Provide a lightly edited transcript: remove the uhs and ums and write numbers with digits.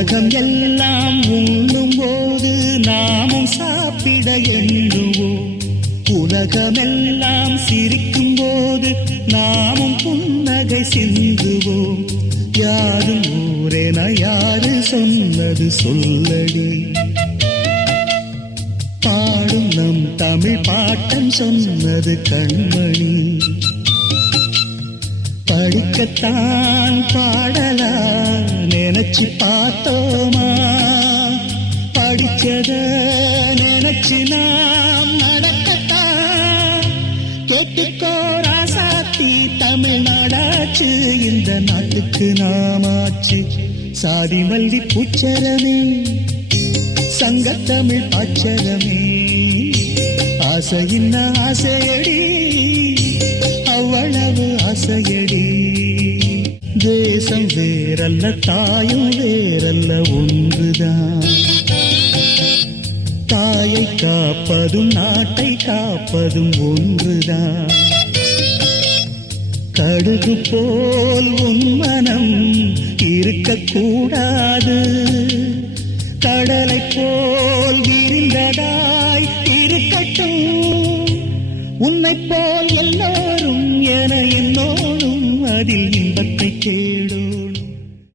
உலகம் எல்லாம் உண்ணும் போது நாமும் சாப்பிட எண்ணுவோம். உலகமெல்லாம் சிரிக்கும் போது நாமும் புன்னகை சிந்துவோம். யாரும் ஊரென யாரு சொன்னது சொல்லடி, பாடும் நம் தமிழ் பாட்டன் சொன்னது கண்மணி. படிக்கத்தான் பாடலா நினைச்சு பார்த்தோமா, படிச்சத நினைச்சு நாம் நடக்கத்தான். கேட்டுக்கோ ராசாத்தி தமிழ்நாடாச்சு, இந்த நாட்டுக்கு நாமாச்சு. சாதி மல்லி பூச்சரமே சங்கத்தமிழ் பாச்சரமே, ஆசையின்ன ஆசையடி அவ்வளவு ஆசையடி. தேசம் வேறல்ல தாயும் வேறல்ல ஒன்றுதான், தாயை காப்பதும் நாட்டை காப்பதும் ஒன்றுதான். கடுகு போல் உன் மனம் இருக்கக்கூடாது, கடலை போல் விரிந்ததாய் இருக்கட்டும். உன்னை போல் எல்லோரும் என என்னோடும் அதில்